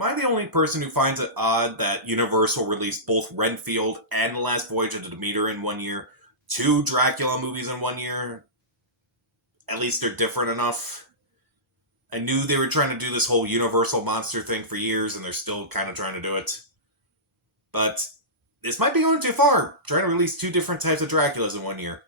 am I the only person who finds it odd that Universal released both Renfield and The Last Voyage of the Demeter in one year? Two Dracula movies in one year? At least they're different enough. I knew they were trying to do this whole Universal monster thing for years, and they're still kind of trying to do it. But this might be going too far, trying to release two different types of Draculas in one year.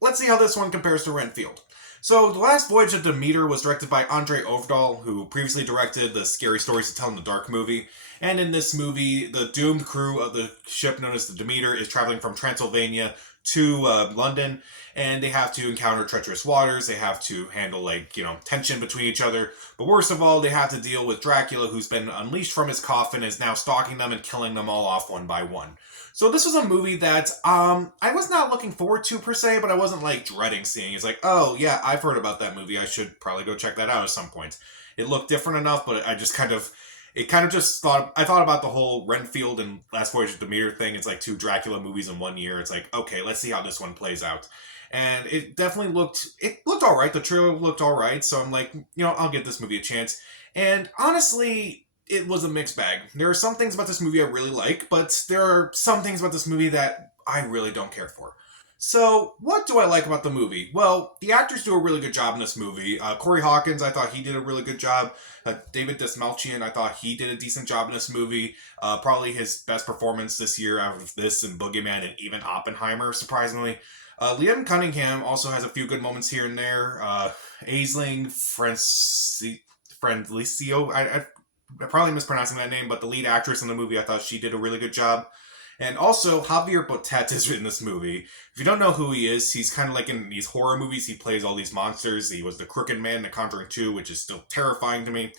Let's see how this one compares to Renfield. So, The Last Voyage of Demeter was directed by Andre Ovdahl, who previously directed the Scary Stories to Tell in the Dark movie. And in this movie, the doomed crew of the ship known as the Demeter is traveling from Transylvania to London, and they have to encounter treacherous waters. They have to handle, tension between each other. But worst of all, they have to deal with Dracula, who's been unleashed from his coffin, is now stalking them and killing them all off one by one. So this was a movie that I was not looking forward to per se, but I wasn't dreading seeing. It's like, oh yeah, I've heard about that movie. I should probably go check that out at some point. It looked different enough, but I thought about the whole Renfield and Last Voyage of Demeter thing. It's like two Dracula movies in one year. It's like, okay, let's see how this one plays out. And it definitely looked all right. The trailer looked all right. So I'm like, I'll give this movie a chance. And honestly, it was a mixed bag. There are some things about this movie I really like, but there are some things about this movie that I really don't care for. So, what do I like about the movie? Well, the actors do a really good job in this movie. Corey Hawkins, I thought he did a really good job. David Dastmalchian, I thought he did a decent job in this movie. Probably his best performance this year out of this and Boogeyman and even Oppenheimer, surprisingly. Liam Cunningham also has a few good moments here and there. Aisling Friendlicio, I'm probably mispronouncing that name, but the lead actress in the movie, I thought she did a really good job. And also, Javier Botet is in this movie. If you don't know who he is, he's kind of like in these horror movies. He plays all these monsters. He was the Crooked Man in The Conjuring 2, which is still terrifying to me.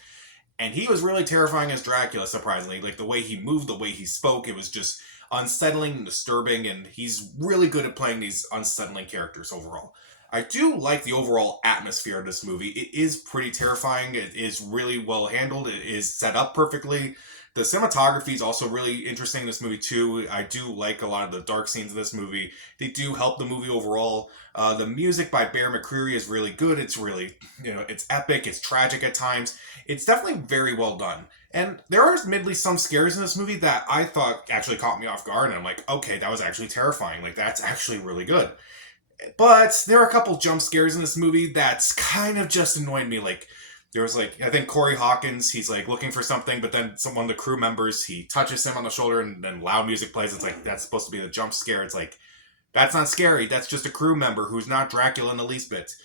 And he was really terrifying as Dracula, surprisingly. Like, the way he moved, the way he spoke, it was just unsettling and disturbing, and he's really good at playing these unsettling characters overall. I do like the overall atmosphere of this movie. It is pretty terrifying. It is really well handled. It is set up perfectly. The cinematography is also really interesting in this movie too. I do like a lot of the dark scenes in this movie. They do help the movie overall. The music by Bear McCreary is really good. It's really, it's epic. It's tragic at times. It's definitely very well done. And there are admittedly some scares in this movie that I thought actually caught me off guard. And I'm like, okay, that was actually terrifying. Like, that's actually really good. But there are a couple jump scares in this movie that's kind of just annoyed me. Like, there was I think Corey Hawkins, he's looking for something, but then one of the crew members, he touches him on the shoulder and then loud music plays. It's like, that's supposed to be the jump scare. It's like, that's not scary. That's just a crew member who's not Dracula in the least bit.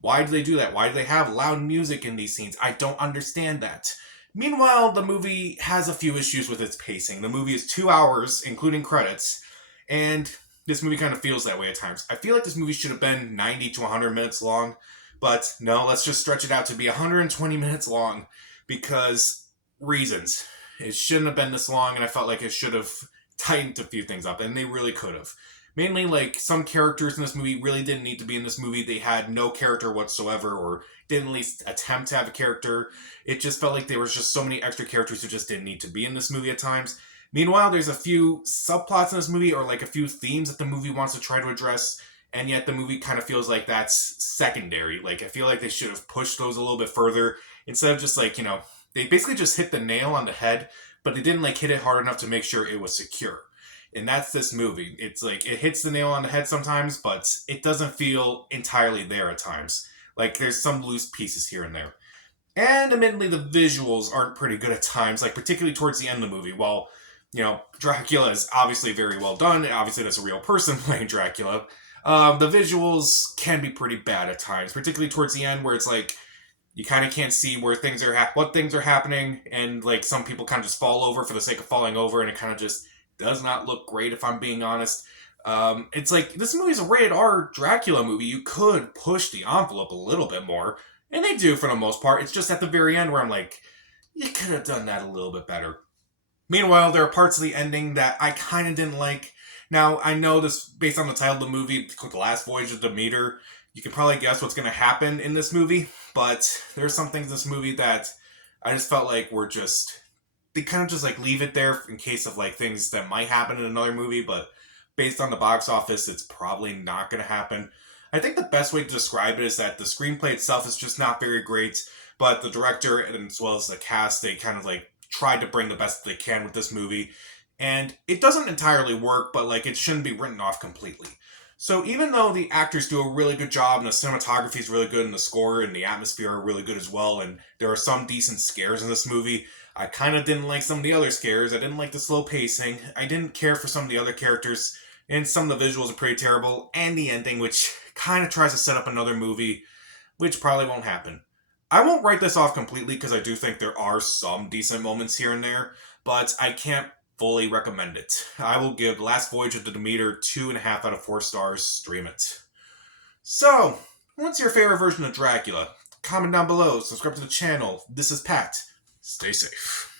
Why do they do that? Why do they have loud music in these scenes? I don't understand that. Meanwhile, the movie has a few issues with its pacing. The movie is 2 hours, including credits, and this movie kind of feels that way at times. I feel like this movie should have been 90 to 100 minutes long. But no, let's just stretch it out to be 120 minutes long because reasons. It shouldn't have been this long, and I felt like it should have tightened a few things up, and they really could have. Mainly, some characters in this movie really didn't need to be in this movie. They had no character whatsoever, or didn't at least attempt to have a character. It just felt like there was just so many extra characters who just didn't need to be in this movie at times. Meanwhile, there's a few subplots in this movie, or a few themes that the movie wants to try to address, and yet the movie kind of feels like that's secondary. I feel like they should have pushed those a little bit further instead of just they basically just hit the nail on the head, but they didn't hit it hard enough to make sure it was secure. And that's this movie. It's it hits the nail on the head sometimes, but it doesn't feel entirely there at times. There's some loose pieces here and there. And admittedly, the visuals aren't pretty good at times, particularly towards the end of the movie. While, Dracula is obviously very well done, and obviously that's a real person playing Dracula. The visuals can be pretty bad at times, particularly towards the end where it's you kind of can't see where things are what things are happening, and some people kind of just fall over for the sake of falling over, and it kind of just does not look great if I'm being honest. It's this movie's a rated R Dracula movie. You could push the envelope a little bit more, and they do for the most part. It's just at the very end where I'm you could have done that a little bit better. Meanwhile, there are parts of the ending that I kind of didn't like. Now, I know this, based on the title of the movie, The Last Voyage of Demeter, you can probably guess what's going to happen in this movie, but there are some things in this movie that I just felt were just, they kind of just leave it there in case of things that might happen in another movie, but based on the box office, it's probably not going to happen. I think the best way to describe it is that the screenplay itself is just not very great. but the director and as well as the cast, they kind of like tried to bring the best they can with this movie. And it doesn't entirely work, but like it shouldn't be written off completely. So even though the actors do a really good job and the cinematography is really good and the score and the atmosphere are really good as well, and there are some decent scares in this movie, I kind of didn't like some of the other scares. I didn't like the slow pacing. I didn't care for some of the other characters, and some of the visuals are pretty terrible, and the ending, which kind of tries to set up another movie, which probably won't happen. I won't write this off completely because I do think there are some decent moments here and there, but I can't fully recommend it. I will give The Last Voyage of the Demeter 2.5 out of 4 stars. Stream it. So, what's your favorite version of Dracula? Comment down below, subscribe to the channel. This is Pat. Stay safe.